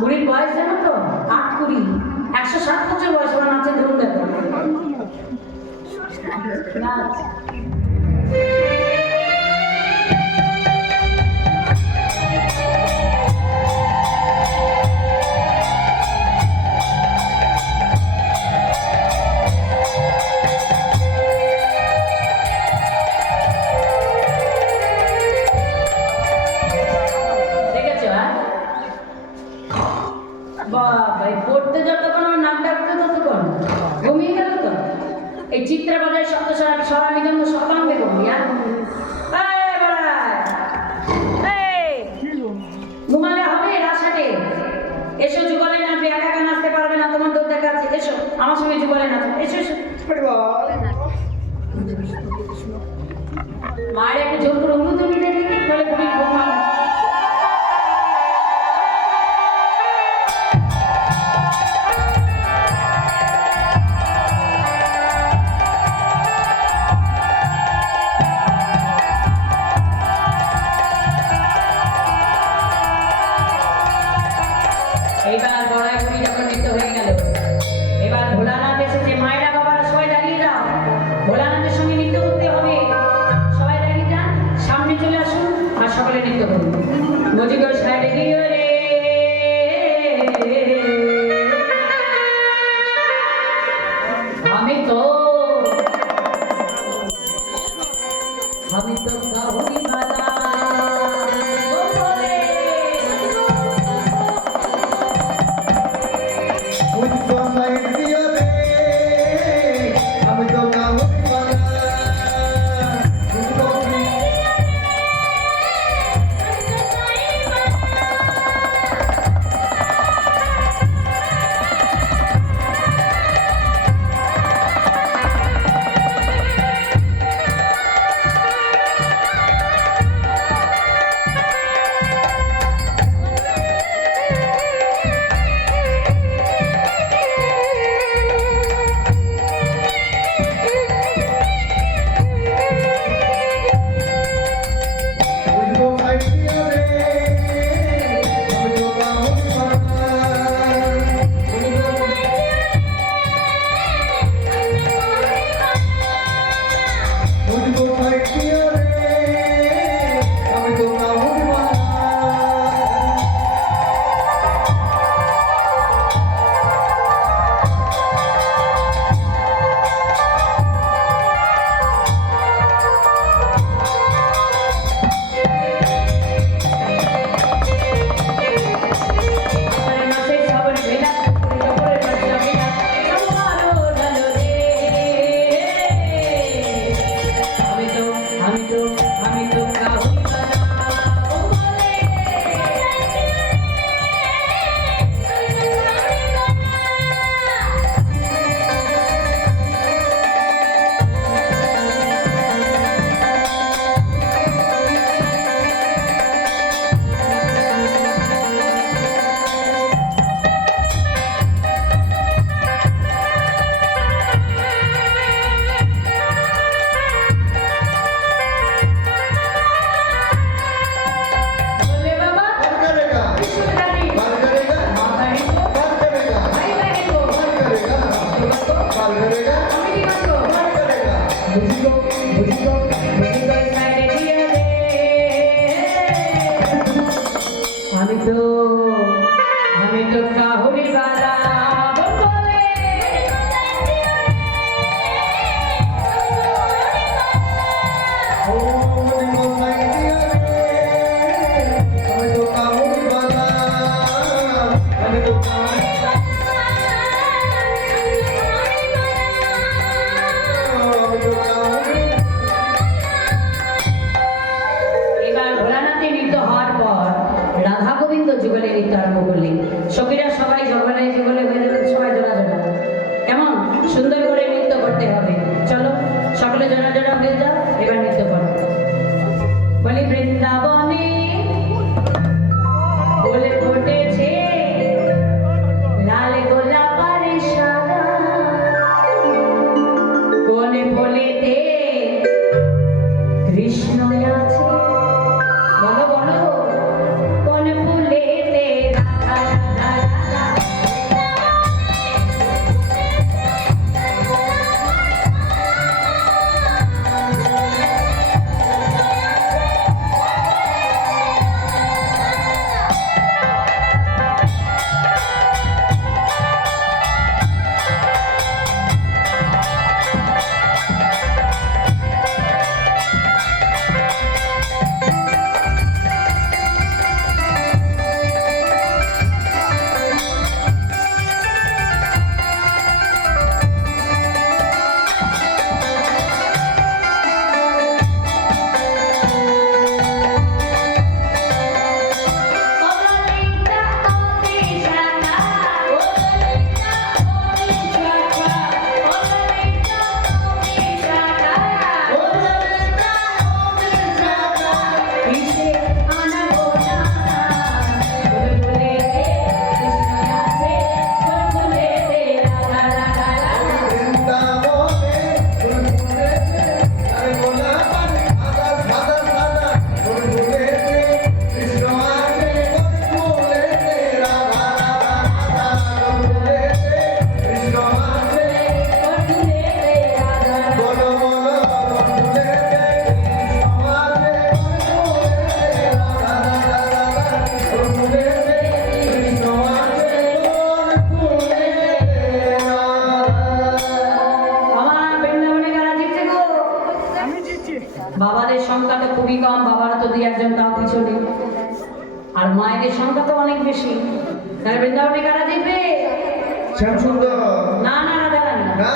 বুড়ির বয়স জানো তো ৮-২০, ১৬০ বছর বয়স। ওরা নাচে ধরুন দেখো নাচ। পড়তে যতক্ষণ আমার নাক ডাকতে ততক্ষণ ঘুমিয়ে গেল তো। এই চিত্রা বাজার শব্দ সরা নিগন্ধ সর্বাঙ্গে ঘুমিয়া ঘুমালে হবে রাসাটে। এসো যুগলে নাচবে, একা একা নাচতে পারবে না, তোমার দোষ দেখা আছে। এসো আমার সঙ্গে যুগলে নাচো, এসো এসো। মায়ের একটা জোর করে অনুমতি নিতে দিকে তাহলে খুবই ঘুমা। এইবার গড়াইগুড়ি যখন নৃত্য হয়ে গেল, এবার ভোলানাথ এসেছে। মায়েরা বাবারা সবাই দাঁড়িয়ে যাও, ভোলানাথের সঙ্গে নৃত্য করতে হবে। সবাই দাঁড়িয়ে যান, সামনে চলে আসুন আর সকলে নৃত্য করুন। মজিগর সাইডে গিয়ে রে আমি তো কাহুরি মাতা বুঝিগো বুঝিগো বুঝিগো এই সাইডে দিয়ে দে আমি তো কাহুরি বালা বলে ও বুঝিগো সাই দিয়া আমি তো কাহুরি বালা আমি তো এবার ভোলানাথে নৃত্য হওয়ার পর রাধা গোবিন্দ যুগলে নৃত্য আরম্ভ করলেন। সখীরা সবাই যুগলে যুগলে হয়ে যাবেন, সবাই জোড়া জোড়া। কেমন সুন্দর করে নৃত্য করতে হবে। চলো সকলে জোড়া জোড়া হয়ে যাও, এবার নৃত্য করো। বলি বৃন্দাবনে বলে ফুটেছে লাল গোলাপ আর সাদা, কোন ফুলেতে কৃষ্ণ আছে, বলো বলো কোন ফুলেতে রাধা রাধা রাধা। বাবাদের সংখ্যা তো খুবই কম, বাবারা তো দুই একজন তাও পিছনে, আর মায়েদের সংখ্যা তো অনেক বেশি। তাহলে বৃন্দাবনে কারা জিতবে? শ্যাম সুন্দর না না রাধা রানী না